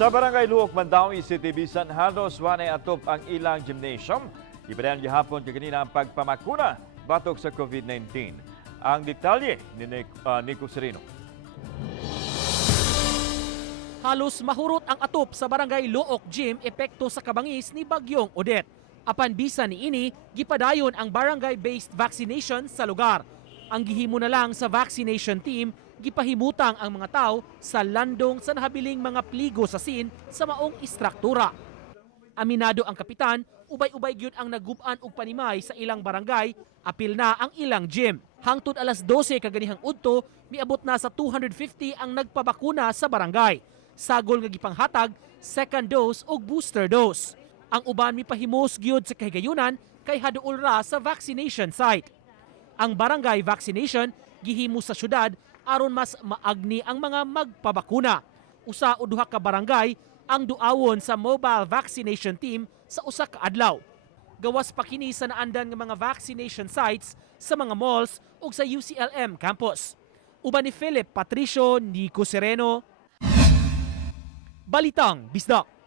Sa Barangay Luok, Mandawi City, bisan halos wanay atop ang ilang gymnasium. Ibadayan gihapon kaganina ang pagpamakuna batok sa COVID-19. Ang detalye ni Nico Sereno. Halos mahurot ang atop sa Barangay Luok Gym epekto sa kabangis ni Bagyong Odette. Apan bisan niini, gipadayon ang barangay-based vaccination sa lugar. Ang gihimo na lang sa vaccination team, gipahimutang ang mga tao sa landong sa nahabiling mga pligo sa scene sa maong istruktura. Aminado ang kapitan, ubay-ubay gyud ang nagub-an og panimay sa ilang barangay, apil na ang ilang gym. Hangtod alas 12 kaganihang udto, miabot na sa 250 ang nagpabakuna sa barangay. Sagol nga gipanghatag, second dose o booster dose. Ang uban mipahimos gyud sa kahigayunan kay haduol ra sa vaccination site. Ang barangay vaccination gihimo sa syudad aron mas maagni ang mga magpabakuna. Usa o duha ka barangay ang duawon sa mobile vaccination team sa usa ka adlaw. Gawas pa kini sa naandan nga mga vaccination sites sa mga malls ug sa UCLM campus. Uban ni Philip Patricio, Nico Sereno, Balitang Bisdak.